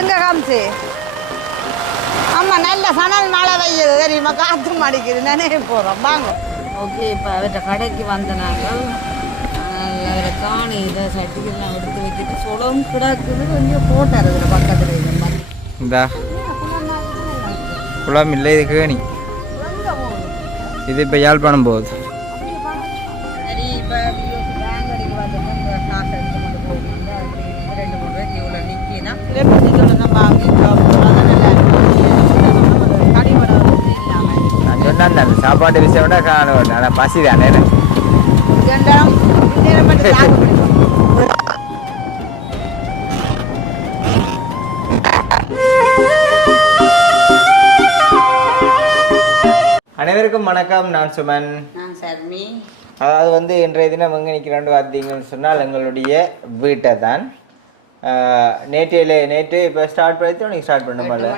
எங்க காமிச்சு? ஆமா நல்ல சணல் மழை பெய்யுது தெரியுமா காற்று மடிக்குது. நினைவு போகிறோம் வாங்க. ஓகே இப்போ அவர்கிட்ட கடைக்கு வந்த நாங்கள். அவரை காணி இதை சட்டிகள்லாம் எடுத்து வச்சுட்டு சுளம் கிடக்குது. கொஞ்சம் போட்டார் அதில் பக்கத்தில் இந்த மாதிரி இந்த. குளம் இல்லை இது கேணி. இது இப்போ யாழ்ப்பாணம் போகுது. சொன்னேன் அந்த சாப்பாட்டு விஷயம் விட காணும் ஆனால் பசி தானே பண்ணி அனைவருக்கும் வணக்கம். நான் சுமன். அதாவது வந்து இன்றைய தினம் எங்கே நிற்கிறோன்னு பார்த்தீங்கன்னு சொன்னால் எங்களுடைய வீட்டை தான். நேற்றையில நேற்று இப்போ ஸ்டார்ட் பண்ணி ஸ்டார்ட் பண்ணுமல்ல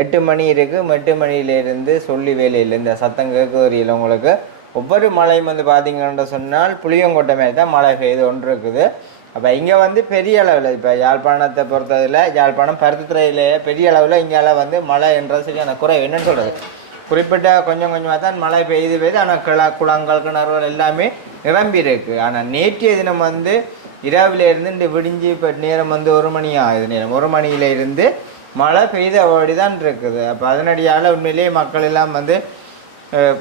எட்டு மணி இருக்குது எட்டு மணியிலேருந்து சொல்லி வேலையில் இந்த சத்தம் கேட்குறியில் உங்களுக்கு. ஒவ்வொரு மழையும் வந்து பார்த்தீங்கன்னு சொன்னால் புளியங்கொட்டை மாதிரி தான் மழை பெய்து ஒன்று இருக்குது. அப்போ இங்கே வந்து பெரிய அளவில் இப்போ யாழ்ப்பாணத்தை பொறுத்ததில் யாழ்ப்பாணம் பருத்தித்துறையிலேயே பெரிய அளவில் இங்கால வந்து மழை என்றது சரியான குறை. என்னன்னு சொல்கிறது குறிப்பிட்ட கொஞ்சம் கொஞ்சமாக தான் மழை பெய்து பெய்து ஆனால் கிளா குளங்கள் கிணறுகள் எல்லாமே நிரம்பி இருக்கு. ஆனால் நேற்றைய தினம் வந்து இரவுல இருந்து இந்த விடிஞ்சு இப்போ நேரம் வந்து ஒரு மணி ஆகுது. நேரம் ஒரு மணியில இருந்து மழை பெய்து அப்படி தான் இருக்குது. அப்போ அதனடியால் உண்மையிலேயே மக்கள் எல்லாம் வந்து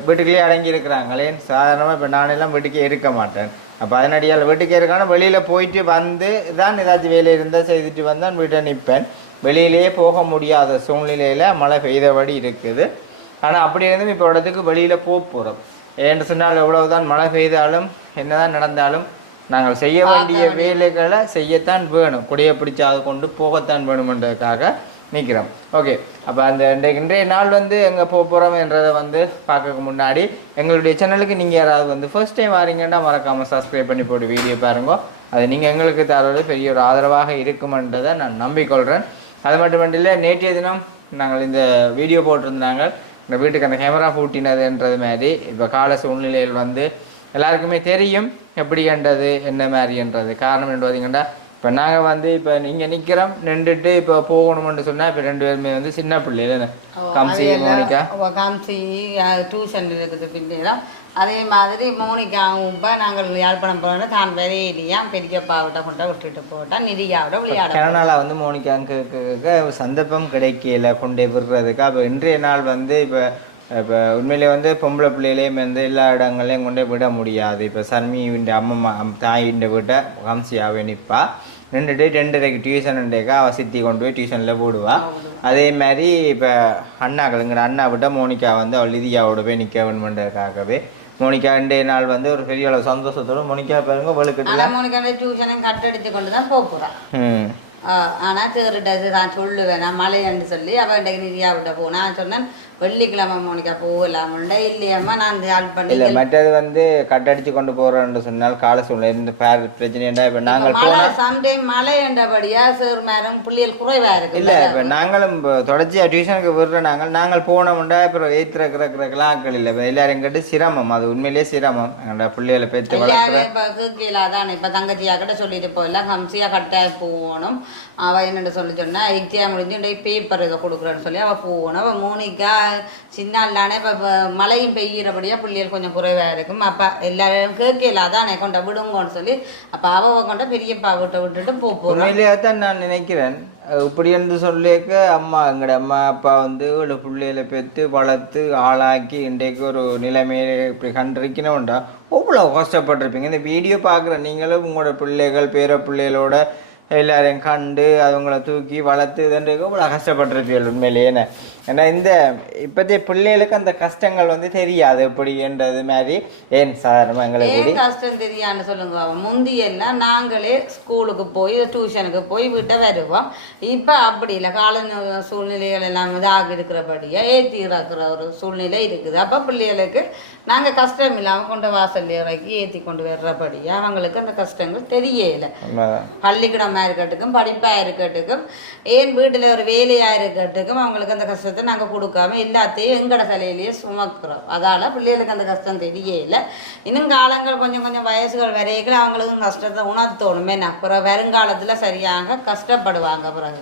வீட்டுக்குள்ளேயே அடங்கி இருக்கிறாங்களே. சாதாரணமாக இப்போ நானெல்லாம் வீட்டுக்கே இருக்க மாட்டேன். அப்போ அதனடியால் வீட்டுக்கே இருக்கான வெளியில் போயிட்டு வந்து தான் ஏதாச்சும் வேலை இருந்தால் செய்துட்டு வந்தான் வீட்டை நிற்பேன் வெளியிலேயே போக முடியாத சூழ்நிலையில் மழை பெய்தபடி இருக்குது. ஆனால் அப்படி இருந்தும் இப்போ இடத்துக்கு வெளியில் போக போகிறோம் ஏன்னு சொன்னால் எவ்வளவுதான் மழை பெய்தாலும் என்னதான் நடந்தாலும் நாங்கள் செய்ய வேண்டிய வேலைகளை செய்யத்தான் வேணும். குடையை பிடிச்சி அதை கொண்டு போகத்தான் வேணுமென்றதுக்காக நிற்கிறோம் ஓகே அப்போ அந்த இன்றைக்கு இன்றைய நாள் வந்து எங்கே போக போகிறோம் என்றதை வந்து பார்க்கறதுக்கு முன்னாடி எங்களுடைய சேனலுக்கு நீங்கள் யாராவது வந்து ஃபர்ஸ்ட் டைம் வரீங்கன்னா மறக்காமல் சப்ஸ்கிரைப் பண்ணி போட்டு வீடியோ பாருங்க. அது நீங்கள் எங்களுக்கு தரது பெரிய ஒரு ஆதரவாக இருக்குமென்றதை நான் நம்பிக்கொள்கிறேன் அது மட்டும் இல்லை நேற்றைய தினம் நாங்கள் இந்த வீடியோ போட்டிருந்தாங்க. இந்த வீட்டுக்கு அந்த கேமரா பூட்டினதுன்றது மாதிரி இப்போ கால சூழ்நிலையில் வந்து எல்லாருக்குமே தெரியும் எப்படி என்றது என்ன மாதிரின்றது. காரணம் என்று பார்த்தீங்கன்னா இப்போ நாங்கள் வந்து இப்போ நீங்கள் நிற்கிறோம் நின்றுட்டு இப்போ போகணும்னு சொன்னால் இப்போ ரெண்டு பேருமே வந்து சின்ன பிள்ளைகள் கம்சி மோனிகா? காமிச்சி டியூஷன் இருக்குது பிள்ளைலாம் அதே மாதிரி மோனிகாவும் இப்போ நாங்கள் யாழ்ப்பாணம் போனோம் தான் வரையிலையா பெரியப்பாவிட்ட கொண்டு விட்டுட்டு போட்டா நிதியாவோட விளையாட கனநாளா வந்து மோனிகாங்க சந்தர்ப்பம் கிடைக்கல கொண்டே விடுறதுக்கு. அப்போ இன்றைய நாள் வந்து இப்போ இப்போ உண்மையிலே வந்து பொம்பளை பிள்ளைகளையும் வந்து எல்லா இடங்களையும் கொண்டே விட முடியாது. இப்போ சர்மியின் அம்மம்மா தாயின் வீட்டை கம்சியாவே நிற்பா. நின்றுட்டு ரெண்டரைக்கு டியூஷன் அவள் சித்தி கொண்டு போய் டியூஷனில் போடுவா. அதே மாதிரி இப்போ அண்ணாக்களுங்கிற அண்ணா விட்ட மோனிகா வந்து அவள் லிதியாவோட போய் நிற்க வேணுமென்றதுக்காகவே மோனிகா இன்றைய நாள் வந்து ஒரு பெரிய அளவு சந்தோஷத்தோட மோனிகா பாருங்க வெளுக்கட்டில் ஆனால் மோனிகா டியூஷனும் கட்டடிச்சு கொண்டு தான் போக போகிறான் ம். ஆனால் தேர்ட்டது நான் சொல்லுவேன் நான் மலையன்னு சொல்லி அவள் இன்றைக்கு நிதியாவிட்ட போ நான் சொன்னேன் வெள்ளிக்கிழமை மோனிகா போகலாமுண்டா இல்லையம்மா நான் ஹெல்ப் பண்ணி இல்ல மற்றது வந்து கட்டடிச்சு கொண்டு போறோம்னு சொன்னால் கால சூழ்நிலை இந்த பேர் பிரச்சனைண்டா இப்ப நாங்கள் மழை போனா சம்டைம் மழை என்றபடியா சேர் மேரம் புள்ளியல் குறைவா இருக்கு இல்ல இப்ப நாங்களும் இப்ப தொடர்ச்சியா டியூஷனுக்கு விடுற நாங்கள் நாங்கள் போனோம்டா எய்த்துற கிறக்கிறக்கெல்லாம் ஆட்கள் இல்லை. இப்ப எல்லாரும் எங்கிட்ட சிரமம். அது உண்மையிலேயே சிரமம். எங்களோட பிள்ளைகளை பெற்று வளர்க்குற இப்போ கீழே அதான் இப்போ தங்கச்சியா கிட்ட சொல்லிட்டு போயிடலாம் ஹம்சியா கட்டாயம் போகணும் அவள் என்னென்னு சொல்லி சொன்னால் எக்ஸாம் முடிஞ்சு இன்றைக்கு பேப்பர் இதை கொடுக்குறேன்னு சொல்லி அவள் போகணும் அவள் மோனிகா சின்ன இல்லானே இப்போ மழையும் பெய்கிறபடியாக பிள்ளைகள் கொஞ்சம் குறைவாக இருக்கும். அப்போ எல்லாரும் கேட்கல அதானே கொண்ட விடுங்கன்னு சொல்லி அப்போ அவள் கொண்ட பெரியப்பா கிட்ட விட்டுட்டு போக போகிறோம் தான் நான் நினைக்கிறேன். இப்படி என்று சொல்லிக்க அம்மா எங்களோட அம்மா அப்பா வந்து ஒரு பிள்ளைகளை பெற்று வளர்த்து ஆளாக்கி இன்றைக்கு ஒரு நிலைமையில இப்படி கண்டிருக்கணும்டா அவ்வளோ கஷ்டப்பட்டிருப்பீங்க. இந்த வீடியோ பார்க்குற நீங்களும் உங்களோட பிள்ளைகள் பேர பிள்ளைகளோட எல்லாரையும் கண்டு அவங்கள தூக்கி வளர்த்து இதுன்றது அவ்வளோ கஷ்டப்பட்டிருப்பீர்கள் உண்மையிலேயே என்ன. ஏன்னா இந்த இப்போதைய பிள்ளைகளுக்கு அந்த கஷ்டங்கள் வந்து தெரியாது எப்படின்றது மாதிரி. ஏன் சாதாரணமாக எங்களுக்கு கஷ்டம் தெரியான்னு சொல்லுங்க முந்தி எல்லாம் நாங்களே ஸ்கூலுக்கு போய் டியூஷனுக்கு போய் விட்ட வருவோம். இப்போ அப்படி இல்லை. கால சூழ்நிலைகள் எல்லாம் இதாக இருக்கிறபடியா ஏற்றி இறக்குற ஒரு சூழ்நிலை இருக்குது. அப்போ பிள்ளைகளுக்கு நாங்கள் கஷ்டம் இல்லாமல் கொண்டு வாசல் இறக்கி ஏற்றி கொண்டு வர்றபடியா அவங்களுக்கு அந்த கஷ்டங்கள் தெரியல. பள்ளிக்கூடமாக இருக்கட்டுக்கும் படிப்பாக இருக்கட்டுக்கும் ஏன் வீட்டில் ஒரு வேலையாக இருக்கட்டுக்கும் அவங்களுக்கு அந்த கஷ்டத்தை நாங்கள் கொடுக்காம எல்லாத்தையும் எங்கட தலையிலேயே சுமக்கிறோம். அதால் பிள்ளைகளுக்கு அந்த கஷ்டம் தெரியல இன்னும் காலங்கள் கொஞ்சம் கொஞ்சம் வயசுகள் வரைக்கும் அவங்களுக்கும் கஷ்டத்தை உணர்த்தணுமே அப்புறம் வருங்காலத்தில் சரியாக கஷ்டப்படுவாங்க பிறகு.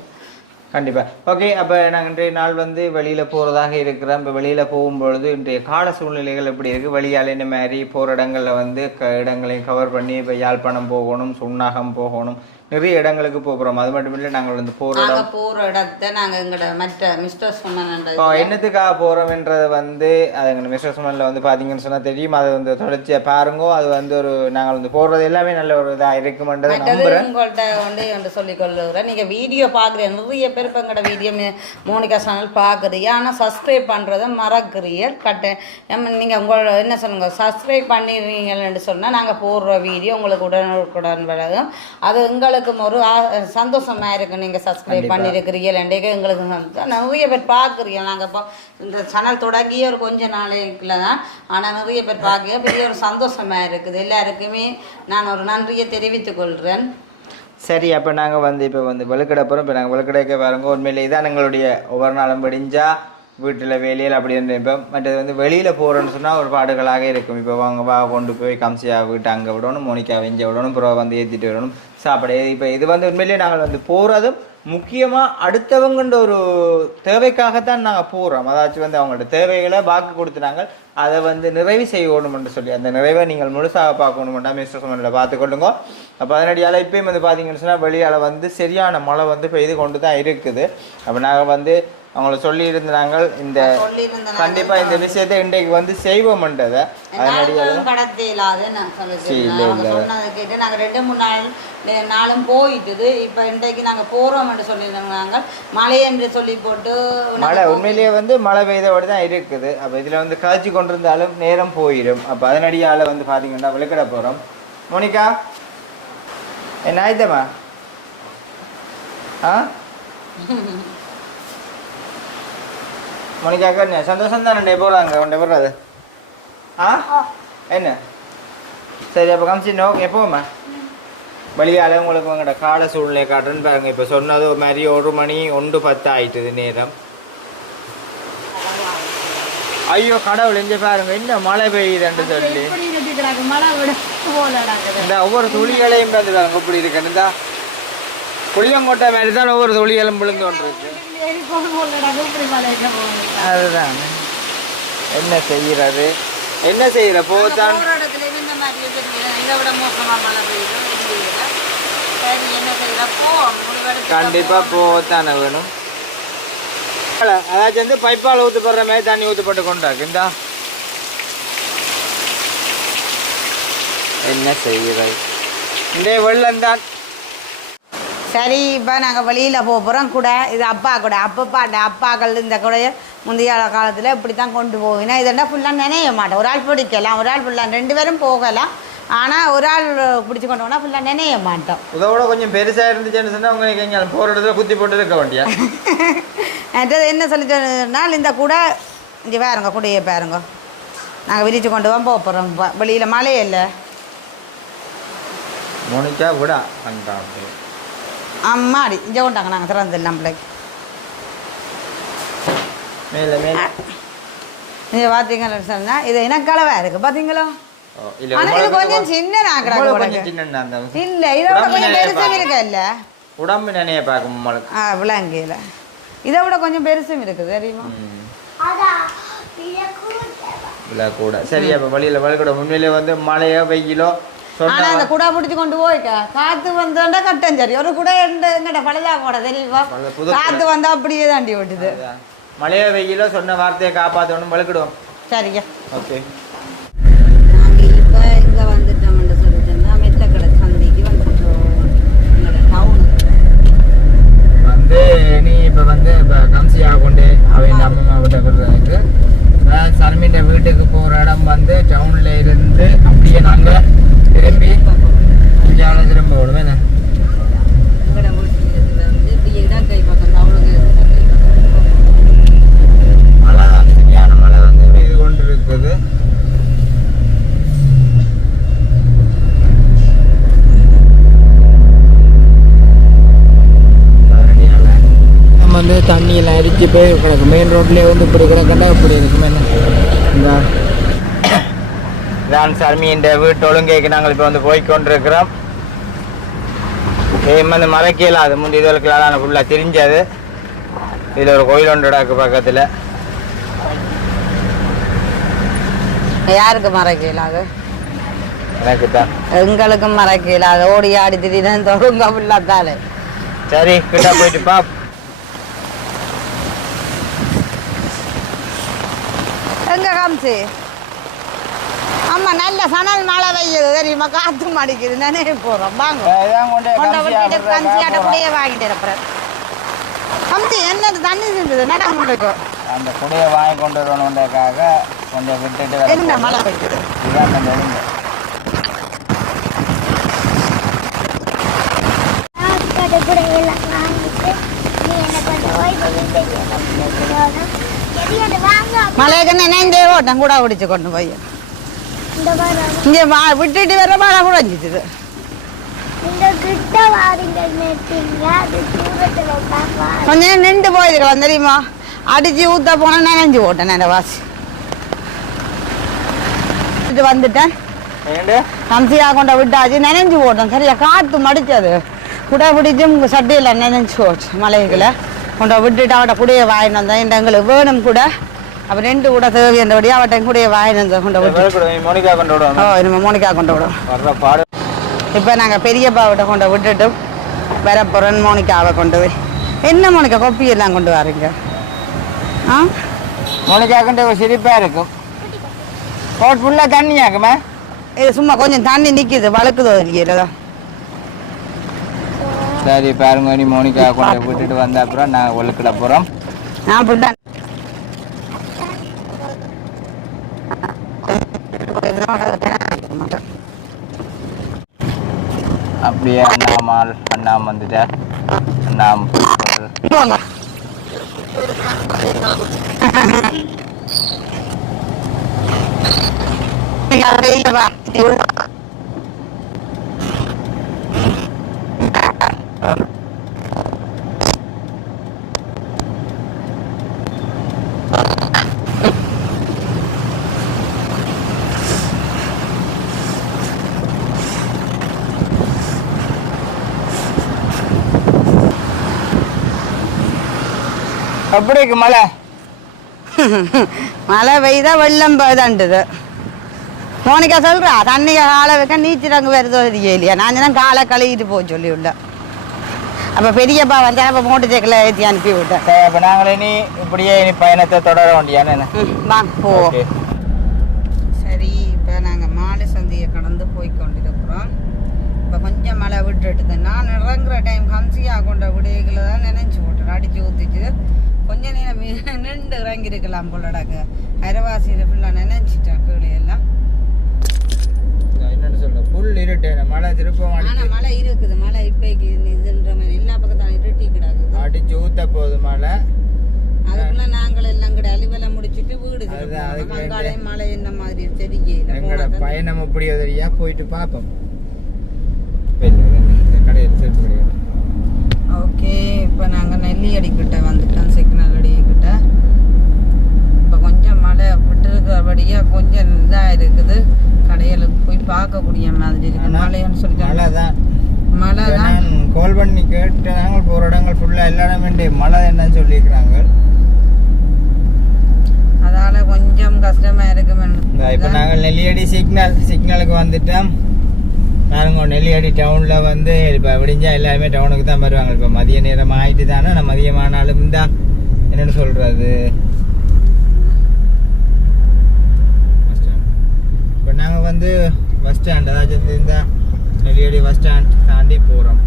கண்டிப்பாக ஓகே அப்போ நாங்கள் இன்றைய நாள் வந்து வெளியில் போகிறதாக இருக்கிறோம். இப்போ வெளியில் போகும்பொழுது இன்றைய கால சூழ்நிலைகள் எப்படி இருக்குது வெளியால் இந்த மாதிரி போகிற இடங்களில் வந்து க இடங்களையும் கவர் பண்ணி இப்போ யாழ்ப்பாணம் போகணும் சுண்ணாகம் போகணும் நிறைய இடங்களுக்கு போகிறோம் அது மட்டும் இல்லை நாங்கள் வந்து நாங்க இடம். போற இடத்த நாங்க எங்கட மற்ற மிஸ்டர் சுமன் என்னத்துக்காக போறோம்ன்றது வந்து அது எங்க மிஸ்டர் சுமன்ல வந்து பாத்தீங்கன்னு சொன்னா தெரியும். அது வந்து தொடர்ச்சியா பாருங்க. அது வந்து ஒரு நாங்கள் வந்து போடுறது எல்லாமே நல்ல ஒரு இதா இருக்குமென்றதை நம்புறேன். உங்கள்கிட்ட வந்து என்று சொல்லிக் கொள்ளுகிறேன் நீங்கள் வீடியோ பார்க்குறீங்க நிறைய பேர் இப்போ எங்களோட வீடியோ மோனிகா சேனல் பார்க்குறீங்க ஆனால் சப்ஸ்கிரைப் பண்ணுறதை மறக்கிறீங்க. கட்ட நீங்கள் உங்களோட என்ன சொல்லுங்க? சப்ஸ்கிரைப் பண்ணிடுவீங்கன்னு சொன்னால் நாங்கள் போடுற வீடியோ உங்களுக்கு உடனுக்குடன் விலகும். அது எங்களுக்கு ஒரு சந்தோஷமா இருக்கு. நீங்கள் சப்ஸ்கிரைப் பண்ணியிருக்கிறீங்க எங்களுக்கு சந்தோஷம். நிறைய பேர் பார்க்குறீங்க. நாங்கள் இப்போ இந்த சேனல் தொடங்கிய ஒரு கொஞ்ச நாளைக்குள்ள தான். ஆனால் நிறைய பேர் பார்க்க பெரிய ஒரு சந்தோஷமா இருக்குது. எல்லாருக்குமே நான் ஒரு நன்றியை தெரிவித்துக் கொள்கிறேன் சரி அப்போ நாங்கள் வந்து இப்போ வந்து வெளுக்கடை போகிறோம் இப்போ நாங்கள் வெளுக்கடைக்க பாருங்க உண்மையிலே இதான் எங்களுடைய ஒவ்வொரு நாளும் படிஞ்சா வீட்டில் வேலையில் அப்படி இருப்போம் மற்றது வந்து வெளியில் போகிறோன்னு சொன்னால் ஒரு பாடுகளாக இருக்கும். இப்போ வாங்க வா கொண்டு போய் கம்சியா வீட்டு அங்கே விடணும் மோனிகா வெஞ்ச விடணும் அப்புறம் வந்து ஏற்றிட்டு விடணும். சாப்பாடு. இப்போ இது வந்து உண்மையிலேயே நாங்கள் வந்து போகிறதும் முக்கியமாக அடுத்தவங்கன்ற ஒரு தேவைக்காகத்தான் நாங்கள் போகிறோம் அதாச்சும் வந்து அவங்களோட தேவைகளை வாக்கு கொடுத்துனாங்க அதை வந்து நிறைவு செய்யணும்னு சொல்லி அந்த நிறைவை நீங்கள் முழுசாக பார்க்கணுமெண்டா மிஸ்டர் சுமனில் பார்த்துக்கொள்ளுங்க அப்போ அதனடியால் இப்போயும் வந்து பார்த்தீங்கன்னு சொன்னால் வெளியால் வந்து சரியான மழை வந்து பெய்து கொண்டு தான் இருக்குது. அப்போ நாங்கள் வந்து அவங்கள சொல்லியிருந்தாங்க இந்த கண்டிப்பாக இந்த விஷயத்தை இன்றைக்கு வந்து செய்வோம்ன்றதை நாங்கள் ரெண்டு மூணு நாள் நாளும் போயிட்டுது. இப்போ இன்றைக்கு நாங்கள் போகிறோம் என்று சொல்லியிருந்தாங்க மழை என்று சொல்லி போட்டு மழை உண்மையிலேயே வந்து மழை பெய்தோடு தான் இருக்குது. அப்போ இதில் வந்து காய்ச்சி கொண்டிருந்தாலும் நேரம் போயிடும். அப்போ அதனடியால் வந்து பார்த்தீங்கன்னா விளக்கிட போகிறோம் மோனிகா என்ன ஆயிட்டமா ஆ? மோனிகாக்கா என்ன சந்தோஷம் தானே போகிறாங்க கொண்டு போடுறது? ஆ? என்ன? சரி அப்போ காமிச்சின்னு ஓகே போமா வெளியால் உங்களுக்கு உங்களோட கால சூழ்நிலை காட்டுறேன்னு பாருங்க. இப்போ சொன்னது ஒரு மாதிரி ஒரு மணி ஒன்று பத்து ஆயிட்டுது நேரம். ஐயோ கடவுள் இங்கே பாருங்க. என்ன மழை பெய்யுதுன்னு சொல்லி. இந்த ஒவ்வொரு துளிகளையும் பார்த்து பாருங்க இப்படி இருக்குன்னு புளியங்கொட்டை மாதிரி தான் ஒவ்வொரு இப்படி மழைக்க போகுது அதுதான். என்ன செய்யறது? என்ன செய்யற? போத்தான் போகிற இடத்துல இந்த மாதிரி இருக்குது. இதை விட மோசமாக மழை பெய்யுது வெளியில. சரி என்ன செய்யற? போ. முடிவெடுத்து கண்டிப்பா போத்தானே வேணும். அதாச்சும் வந்து பைப்பால் ஊற்றுப்படுற மாதிரி தண்ணி ஊற்றப்பட்டு கொண்டாக்கு. இந்தா. என்ன செய்கிறது இந்த வெள்ளம் தான். சரி இப்போ நாங்கள் வெளியில் போக போகிறோம் கூட. இது அப்பா கூட. அப்பப்பாட்ட அப்பாக்கள் இந்த கூடைய முந்தைய காலத்தில் இப்படி தான் கொண்டு போவினா இதெல்லாம் ஃபுல்லாக நினைய மாட்டோம். ஒரு ஆள் பிடிக்கலாம் ஒரு ஆள் ஃபுல்லாக ரெண்டு பேரும் போகலாம். ஆனால் ஒரு ஆள் பிடிச்சி கொண்டு போனால் ஃபுல்லாக நினைய மாட்டோம். இதோட கொஞ்சம் பெருசா இருந்துச்சுன்னு சொன்னா உங்களுக்கு எங்க போற இடத்துல குத்தி போட்டு இருக்க வேண்டியா? அடுத்தது என்ன சொல்லி சொன்னால் இந்த கூட இங்கே பாருங்க கூடையே பாருங்க. நாங்கள் விரித்து கொண்டு தான் போக போகிறோம் வெளியில் மழையே இல்லை. மோனிக்கா விடா அன்றான் அம்மாடி இங்கே கொண்டாங்க நாங்கள் மேல மேல. நீங்கள் பார்த்தீங்கன்னு சொன்னால் இது இனக்கலவாக இருக்குது பார்த்தீங்களா ஆனால் இது கொஞ்சம் சின்ன அந்த இல்லை இதோட கொஞ்சம் பெருசும். இருக்கா இல்லை? உடம்பு நினைய பார்க்கும் உங்களுக்கு. ஆ விளங்கியில் இதை விட கொஞ்சம் பெருசும் இருக்குது தெரியுமா? இல்லை கூட சரி அப்போ வழியில் வழிக்கூட உண்மையிலே வந்து மழையோ வெயிலோ சொன்னா அந்த குடா பிடிச்சி கொண்டு போய்க்க காற்று வந்தோண்டா கட்டம் சரி. ஒரு குடை எங்கட பழதா கூட பழைய புது காற்று வந்தா அப்படியே தாண்டி விட்டுது. மழையோ வெயிலோ சொன்ன வார்த்தையை காப்பாற்றணும் வழுக்கிடுவோம். சரிங்க. ஓகே. நீ இப்போ வந்து இப்போ கம்சியா கொண்டு அவன் அம்மா விட்ட கொடுறதுக்கு சர்மின்ற வீட்டுக்கு போகிற இடம் வந்து டவுனில் இருந்து அப்படியே நாங்கள் திரும்பி திரும்ப என்ன வந்து மழை மழை வந்து பெய்து கொண்டு நம்ம வந்து தண்ணியில் அரிச்சு போய் கிடக்கு. மெயின் ரோட்லேயே வந்து இப்படி கிடக்கண்டா இப்படி இருக்குமே இந்த. தான் சர்மியின் வீட்டு ஒழுங்கைக்கு நாங்கள் இப்போ வந்து போய்க்கொண்டிருக்கிறோம். ஏன் வந்து மறைக்கலாம் அது முந்தைய இதுகளுக்கு ஃபுல்லாக தெரிஞ்சது. இதில் ஒரு கோயில் ஒன்று இருக்கு பக்கத்தில். யாருக்கு மறைக்க இயலாது எனக்கு தான். எங்களுக்கும் மறைக்க இயலாது ஓடி ஆடி திடீர்னு தொழுங்க பிள்ளாத்தாலே சரி கிட்ட போயிட்டு பா. எங்க காமிச்சு? ஆமா நல்ல சணல் மழை பெய்யுது தெரியுமா? காத்து மடிக்குது. நினைவு போறோம். வாங்க. இதான் கொண்டு கொண்ட கம்சியா விட்டுட்டு போடுறேன், கஞ்சியாட்ட போறோம். கூடயே வாங்கிட்டு இருப்பேன் என்னது தண்ணி செஞ்சது நட உங்களுக்கு அந்த குடையை வாங்கி கொண்டு வரணுன்றதுக்காக கொஞ்சம் விட்டுட்டு என்ன. மழை பெய்யுது? இதுதான் கொஞ்சம் இருங்க. சாப்பாடு கூட எல்லாம் வாங்கிட்டு நீ என்ன கொஞ்சம் ஓய்வு வீட்டுக்கு எதையாவது வாங்க. மழைக்கு நினைந்தே ஓட்டம். கூட பிடிச்சு கொண்டு போய். இங்கே வா விட்டுட்டு வர மழை குறைஞ்சிச்சு இந்த கிட்ட வாரிங்க நெட்டிங்க அது தூரத்தில் தான் வாரி கொஞ்சம் நேரம் நின்று போயிருக்கலாம் தெரியுமா? அடிச்சு ஊத்த போனா நினைஞ்சு போட்டேன் நான் வாசி. வந்துட்டேன். கம்சியா கொண்ட விட்டாச்சு நினைஞ்சு போட்டோம். சரியா? காத்து மடிச்சது. குடை பிடிச்சும் சட்டையில் நினைஞ்சு போச்சு மலைகளை கொண்ட விட்டுட்டு அவட்ட கூடயே வாங்கிட்டு வந்தேன். இந்த எங்களுக்கு வேணும் கூட. அப்போ ரெண்டு கூட தேவையன்றபடி அவட்ட கூடயே வாங்கிட்டு வந்தேன் கொண்ட கூட மோனிகா கொண்டு ஓ விடணும் இனிமே மோனிகா கொண்டு விடும் வர்ற பாடு இப்போ நாங்கள் பெரியப்பாவிட்ட கொண்டு விட்டுட்டு வர போகிறோம் மோனிகாவை கொண்டு போய் என்ன மோனிகா கொப்பி எல்லாம் கொண்டு வரீங்க ஆ மோனிகா கொண்டு சிரிப்பா இருக்கும் கோட் ஃபுல்லாக தண்ணியாக்குமா இது சும்மா கொஞ்சம் தண்ணி நிற்கிது வழுக்குதோ இல்லையா சரி பாருங்க மோனிகா கொண்டு விட்டுட்டு வந்த அப்புறம் நான் ஒழுக்கிட போகிறோம் நான் அப்படிதான் அப்படியே அண்ணாமால் அண்ணாம் வந்துட்டார் அண்ணாம் போங்க நீங்க அப்படி இருக்கு மழை? மழை பெய்தா வெள்ளம் பெய்தாண்டுது மோனிகா சொல்றா தண்ணி காலை வைக்க நீச்சல் வருதோ இல்லையா நான் தான் காலை கழுவிட்டு போக சொல்லி விட்டேன் அப்போ பெரியப்பா வந்து அப்போ மோட்டர் சைக்கிளை ஏற்றி அனுப்பி விட்டேன். சரி அப்போ நாங்கள் இனி இப்படியே இனி பயணத்தை தொடர வேண்டியானே ம், வாங்க ஓகே. சரி இப்போ நாங்கள் மாலை சந்தையை கடந்து போய் கொண்டிருக்கிறோம் இப்போ கொஞ்சம் மழை விட்டுட்டுது. நான் இறங்குற டைம் கம்சியாக கொண்ட விடைகளை தான் நினைச்சு போட்டேன் அடிச்சு ஊற்றிச்சு கொஞ்ச நேரம் நின்று இறங்கியிருக்கலாம் போலடாக்க அரைவாசியில் ஃபுல்லாக நினைச்சிட்டேன் கீழே எல்லாம். என்னன்னு சொல்ல புல் இருட்டு. மழை திருப்ப ஆனால் மழை இருக்குது. மழை இப்போ இதுன்ற மாதிரி எல்லா பக்கத்தாலும் இருட்டி கிடக்குது. அடிச்சு ஊத்த போகுது மழை அதுக்குள்ள நாங்கள் எல்லாம் கூட அலுவலை முடிச்சிட்டு வீடு மங்காலை மழை என்ன மாதிரி தெரியல எங்களோட பயணம் எப்படி உதவியா போயிட்டு பார்ப்போம். இந்த கிடையாது ஓகே இப்போ நாங்கள் நெல்லியடி கிட்ட வந்துட்டோம் சிக்னல் அடி கிட்ட இப்போ கொஞ்சம் மழை விட்டுருக்கிறபடியாக கொஞ்சம் இதாக இருக்குது. கடைகளுக்கு போய் பார்க்கக்கூடிய மாதிரி இருக்கு ஆனா, மழைன்னு சொல்லிட்டு மழை தான் மழை தான் கால் பண்ணி கேட்டு நாங்கள் போகிற இடங்கள் ஃபுல்லாக எல்லா இடமே மழை என்னன்னு சொல்லியிருக்கிறாங்க. அதால கொஞ்சம் கஷ்டமா இருக்குமே இப்போ நாங்கள் நெல்லியடி சிக்னல் சிக்னலுக்கு வந்துட்டோம். பாருங்க நெல்லியடி டவுனில் வந்து இப்போ விடிஞ்சால் எல்லாருமே டவுனுக்கு தான் வருவாங்க. இப்போ மதிய நேரம் ஆகிட்டு தானே நான் மதியமானாலும் தான் என்னென்னு சொல்கிறது இப்போ நாங்கள் வந்து பஸ் ஸ்டாண்ட் அதாச்சும் இந்த நெல்லியடி பஸ் ஸ்டாண்ட் தாண்டி போகிறோம்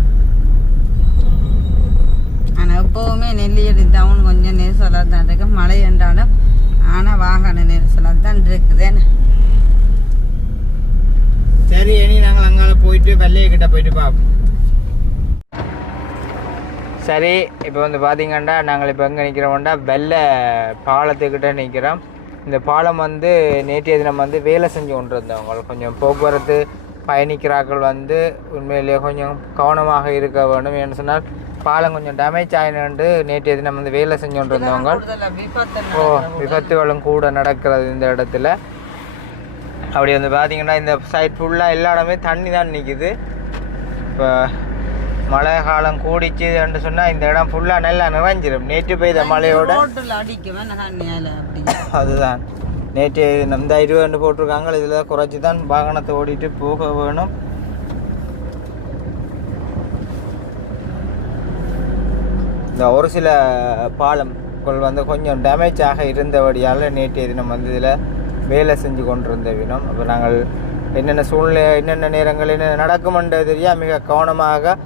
ஆனால் எப்போவுமே நெல்லியடி டவுன் கொஞ்சம் நெரிசலாக தான் இருக்குது மழை என்றாலும் ஆனால் வாகன நெரிசலாக தான் இருக்குது சரி இனி நாங்கள் அங்கால போயிட்டு வெள்ளைய கிட்ட போயிட்டு பார்ப்போம். சரி இப்போ வந்து பார்த்தீங்கன்னா நாங்கள் இப்போ எங்கே நிற்கிறோம்டா வெள்ளை பாலத்துக்கிட்ட நிற்கிறோம் இந்த பாலம் வந்து நேற்றைய தினம் வந்து வேலை செஞ்சு கொண்டு இருந்தவங்க கொஞ்சம் போக்குவரத்து பயணிக்கிறார்கள் வந்து உண்மையிலேயே கொஞ்சம் கவனமாக இருக்க வேண்டும் ஏன்னு சொன்னால் பாலம் கொஞ்சம் டேமேஜ் ஆயினு நேற்றைய தினம் வந்து வேலை செஞ்சு கொண்டு இருந்தவங்க ஓ விபத்துகளும் கூட நடக்கிறது இந்த இடத்துல. அப்படி வந்து பார்த்தீங்கன்னா இந்த சைட் ஃபுல்லாக எல்லா இடமே தண்ணி தான் நிற்கிது இப்போ மழை காலம் கூடிச்சுன்னு சொன்னால் இந்த இடம் ஃபுல்லாக நல்லா நிறைஞ்சிரும். நேற்று பெய்த மழையோட அதுதான். நேற்று இந்த இருபது போட்டிருக்காங்க. இதில் குறைச்சி தான் வாகனத்தை ஓடிட்டு போக வேணும். இந்த ஒரு சில பாலம்கள் வந்து கொஞ்சம் டேமேஜ் ஆக இருந்தபடியால் நேற்றைய தினம் வந்து இதில் வேலை செஞ்சு கொண்டிருந்த வினம். அப்போ நாங்கள் என்னென்ன சூழ்நிலை என்னென்ன நேரங்கள் என்ன நடக்குமென்றது தெரியா மிக கவனமாக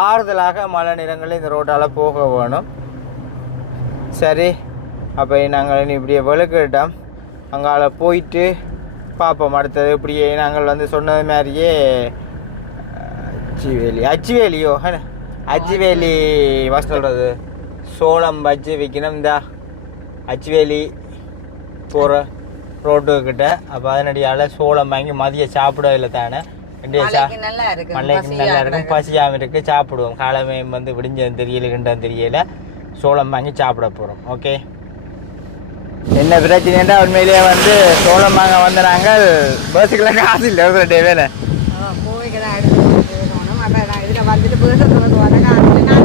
ஆறுதலாக மழை நேரங்களில் இந்த ரோட்டால் போக வேணும். சரி அப்போ நாங்கள் இனி இப்படியே வெளுக்கிட்டோம் அங்கால போயிட்டு பார்ப்போம். அடுத்தது இப்படியே நாங்கள் வந்து சொன்னது மாதிரியே அச்சுவேலி அச்சுவேலியோ அச்சுவேலி வச சொல்கிறது சோளம் வச்சு விற்கணும் இந்த. அச்சுவேலி போகிற ரோட்டு கிட்ட அப்போ அதனடியால் சோளம் வாங்கி மதிய சாப்பிடவில்லை தானே? இன்றைய சா மழைக்கு நல்லா இருக்கும் பசியாகவும் இருக்கு சாப்பிடுவோம். காலமே வந்து விடிஞ்சது தெரியல கிண்டது தெரியல. சோளம் வாங்கி சாப்பிட போகிறோம் ஓகே? என்ன பிரச்சனைன்னா உண்மையிலேயே வந்து சோளம் வாங்க வந்து நாங்கள் பஸ்ஸுக்கெல்லாம் காசு இல்லை வேலை நான் இதில் வந்துட்டு பேசுறது வந்து உடனே நான்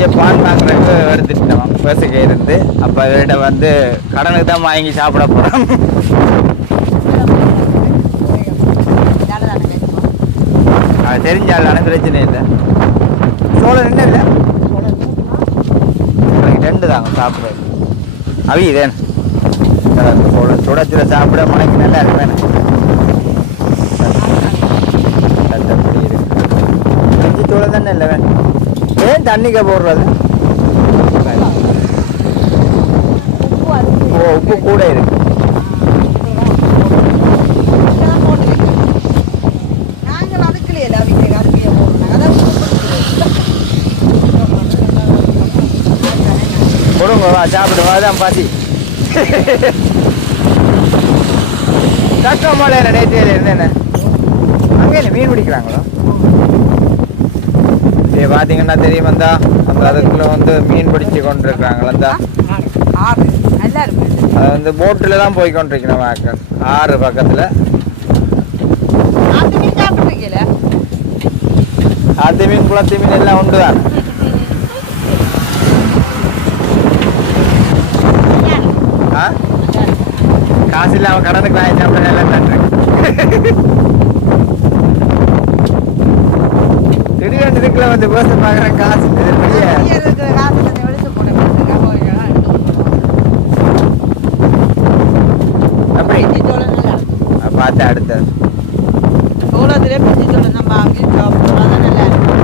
இப்படியே பான் வாங்குறதுக்கு எடுத்துட்டோம் பஸ்ஸுக்கு இருந்து அப்போ இவர்கிட்ட வந்து கடனுக்கு தான் வாங்கி சாப்பிட போகிறோம் அது தெரிஞ்சாலும் பிரச்சனை இல்லை சோளம் என்ன இல்லை ரெண்டு தாங்க சாப்பிட்றது அவி இதேன் சோளம் சுட சுட சாப்பிட மனைக்கு நல்லா இருக்கு வேணும் சத்தப்படி இருக்கு இஞ்சி சோளம் தானே இல்லை வேணும் ஏன் தண்ணிக்க போடுறது? ஓ உப்பு கூட இருக்கு. நாங்கள் அதுக்குள்ளே அவங்க அதான் வா சாப்பிடுவா பாத்தி கஷ்டமா இல்லை நேற்று என்னென்ன அங்கே மீன் பிடிக்கிறாங்களோ? இப்போ பார்த்தீங்கன்னா தெரியும் வந்தா அந்த அதுக்குள்ள வந்து மீன் பிடிச்சு கொண்டிருக்கிறாங்களா அந்த ஆறு அது வந்து போட்டில் தான் போய் கொண்டிருக்கிறோம் வாக்கன் ஆறு பக்கத்தில். அது ஆத்து மீன் குளத்து மீன் எல்லாம் உண்டு தான். காசு இல்லாமல் கடனுக்கு வாங்கி சாப்பிட எல்லாம் தட்டுறேன் திடீர்னு இதுக்குள்ள வந்து பேச பார்க்குறேன் காசு இருக்கிற காசு வெளிச்சு போன கோவைக்கெல்லாம் எடுத்து அப்படி. பார்த்து அடுத்த. சோளத்திலே பிஞ்சி சோளம் நம்ம வாங்கி சாப்பிடுவோம் நல்லா இருக்கும்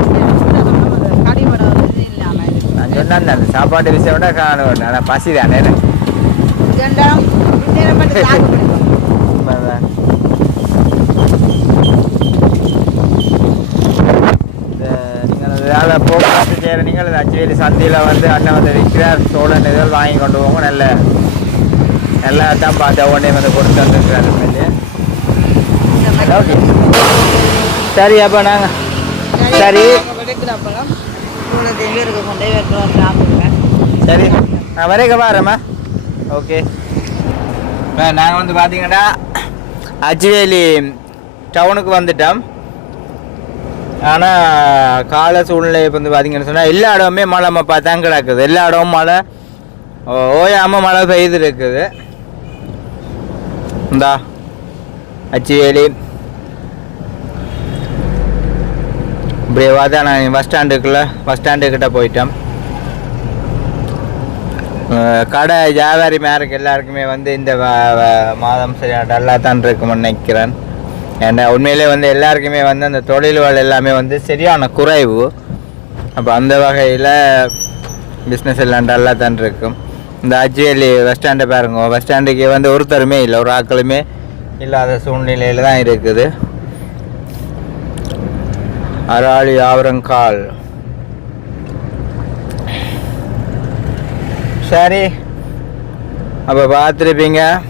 கடிபட இது இல்லாமல் நான் சொன்னேன் அந்த சாப்பாட்டு விஷயம் விட காணும். ஆனால் பசி தானே ரெண்டாம் நேரம் மட்டும் சாப்பிடுவோம் உண்மைதான். இந்த நீங்கள் வேலை போக்குவரத்து செய்கிற நீங்கள் இந்த அச்சுவேலி சந்தையில் வந்து அண்ணன் வந்து விற்கிறார் சோழன் இதழ் வாங்கி கொண்டு போங்க நல்ல நல்லா தான் பார்த்து உடனே வந்து கொடுத்து வந்துருக்கிறார் உண்மையிலேயே ஓகே சரி அப்போ நாங்கள் சரி. கொண்டே சரி. நான் வரைக்க பாருமா ஓகே. நாங்கள் வந்து பார்த்தீங்கன்னா அச்சுவேலி டவுனுக்கு வந்துட்டோம். ஆனால் கால சூழ்நிலை இப்போ வந்து பார்த்திங்கன்னு சொன்னால் எல்லா இடமுமே மழை மப்பா தான் கிடக்குது. எல்லா இடமும் மழை. ஓயாமல் மழை பெய்து இருக்குது இந்தா அச்சுவேலி. இப்படியே பார்த்தா நான் பஸ் ஸ்டாண்டுக்குள்ளே பஸ் ஸ்டாண்டுக்கிட்ட போயிட்டேன். கடை வியாபாரி மேருக்கு எல்லாருக்குமே வந்து இந்த மாதம் சரியான டல்லாக தான் இருக்கும்னு நினைக்கிறேன். ஏன்னா uh, உண்மையிலே வந்து எல்லாருக்குமே வந்து அந்த தொழில்கள் எல்லாமே வந்து சரியான குறைவு. அப்போ அந்த வகையில் பிஸ்னஸ் எல்லாம் நல்லா தான் இருக்கும். இந்த அஜ்வேலி பஸ் ஸ்டாண்டை பாருங்க. பஸ் ஸ்டாண்டுக்கு வந்து ஒருத்தருமே இல்லை ஒரு ஆட்களுமே இல்லாத சூழ்நிலையில் தான் இருக்குது. அராளி ஆவரங்கால். சரி. அப்போ பார்த்துருப்பீங்க நான்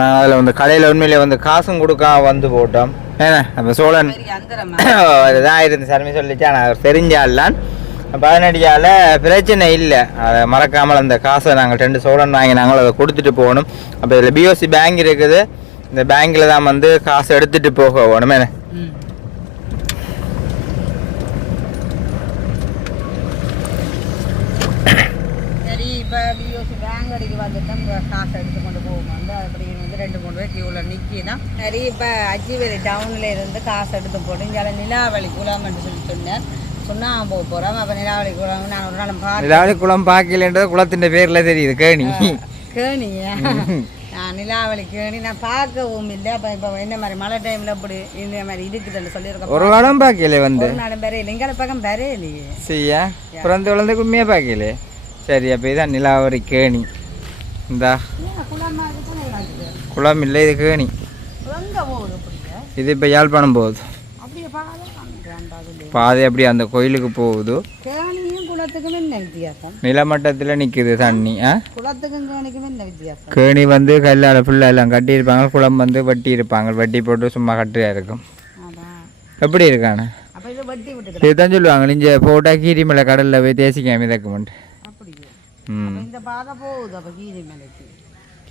அதில் வந்து கடையில் உண்மையிலே வந்து காசும் கொடுக்காம வந்து போட்டோம். ஏன்னா நம்ம சோழன் இதுதான் இருந்து சர்மி சொல்லிச்சு. ஆனால் அவர் தெரிஞ்சாலாம் பதினடியால் பிரச்சனை இல்லை. அதை மறக்காமல் அந்த காசை நாங்கள் ரெண்டு சோழன் வாங்கி நாங்கள் அதை கொடுத்துட்டு போகணும். அப்போ இதில் பிஓசி பேங்க் இருக்குது. இந்த பேங்க்கில் தான் வந்து காசு எடுத்துகிட்டு போக வேணுமே சரி இப்போ பிஓசி பேங்க் அடிக்கு வந்துட்டு இப்போ காசு எடுத்து கொண்டு போவோம்? வந்து அப்படின்னு வந்து ரெண்டு மூணு பேர் கியூவில் நிற்கிதான் சரி இப்போ அஜிவேலி டவுனில் இருந்து காசு எடுத்து போட்டு இங்கே நிலாவளி குளம்னு சொல்லி சொன்னேன் சொன்னா போக போகிறோம் அப்போ நிலாவளி குளம் நான் ஒரு நாள் பார்த்து ஏதாவது குளம் பார்க்கலன்றது குளத்தின் பேரில் தெரியுது கேணி. கேணியா நான் நிலாவளி கேணி நான் பார்க்கவும் இல்லை. அப்போ இப்போ என்ன மாதிரி மழை டைமில் இப்படி இந்த மாதிரி இருக்குதுன்னு சொல்லியிருக்கோம் ஒரு இடம் பார்க்கல வந்து? ஒரு நாளும் பெரிய இல்லை இங்கே பக்கம் பெரிய இல்லையே சரியா பிறந்த குழந்தைக்கு உண்மையாக பார்க்கல சரி அப்போ இதான் நிலாவரி கேணி. இந்தா. குளமா இல்லை இது கேணி. இது இப்போ யாழ்ப்பாணம் போகுது. பாதை அப்படி அந்த கோயிலுக்கு போகுது. நிலமட்டத்தில் நிற்குது தண்ணி கேணி வந்து கல்லால் ஃபுல்லாக எல்லாம் கட்டியிருப்பாங்க குளம் வந்து வெட்டி இருப்பாங்க வெட்டி போட்டு சும்மா கட்டியாக இருக்கும். எப்படி இருக்கானே? இதுதான் சொல்லுவாங்க இங்கே போட்டால் கீரிமலை கடலில் போய் தேசிக்காம மிதக்குமெண்டு அப்படியே? ம். இந்த பார்க்க போகுது அப்போ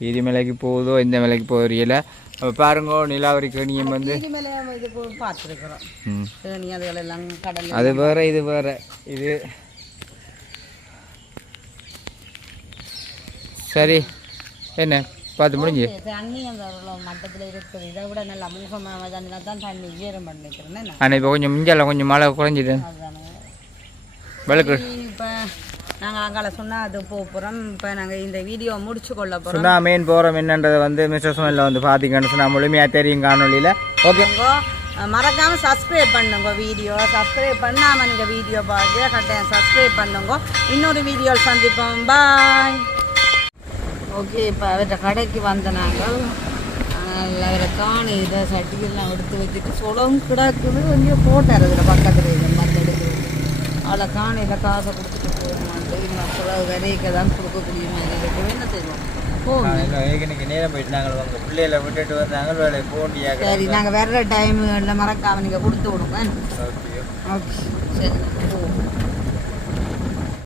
கீரி மலைக்கு போகுதோ இந்த மலைக்கு போகிறீங்கள அப்போ பாருங்கோ நிலாவரி கேணியம் வந்து. அது வேற இது வேற. இது. சரி. என்ன? பார்த்து முடிஞ்சு. தண்ணி அந்த மட்டத்தில் இருக்குது. இதை விட நல்ல அமுகமாக தான் தண்ணி ஈரம் பண்ணிக்கிறேன் ஆனால் இப்போ கொஞ்சம் மிஞ்சால கொஞ்சம் மழை குறைஞ்சிட்டு அதுதானே விளக்கு. இப்போ நாங்கள் அங்கால சொன்னால் அது போக போகிறோம் இப்போ நாங்கள் இந்த வீடியோ முடிச்சு கொள்ள போகிறோம் சுனா மெயின் போகிறோம் என்னன்றதை வந்து மிஸ்டர் சுமனில் வந்து பார்த்தீங்கன்னு சொன்னால் முழுமையாக தெரியும் காணொலியில் ஓகே மறக்காம சப்ஸ்கிரைப் பண்ணுங்க வீடியோ. சப்ஸ்கிரைப் பண்ணாமல் நீங்கள் வீடியோ பார்த்து கட்டாயம். சப்ஸ்கிரைப் பண்ணுங்க. இன்னொரு வீடியோ சந்திப்போம். பாய் ஓகே இப்போ அவர்கிட்ட கடைக்கு வந்த நாங்கள் அவரை காணி இதை சட்டிகள்லாம் எடுத்து வச்சுட்டு சுளம் கிடக்குது. கொஞ்சம் போட்டார் அதில் பக்கத்தில் இது மற்ற எடுக்கிறது அவளை காணியில் காசை கொடுத்துட்டு போகமாட்டு விலைக்கு தான் கொடுக்கக்கூடிய மாதிரி இருக்கு என்ன செய்வோம் இன்னைக்கு நேரம் போயிட்டு நாங்கள் உங்கள் பிள்ளைகளை விட்டுட்டு வந்தாங்க. வேலை போண்டியாக சரி நாங்கள் வர்ற டைமில் மறக்காம நீங்கள் கொடுத்து விடுங்க. ஓகே சரி.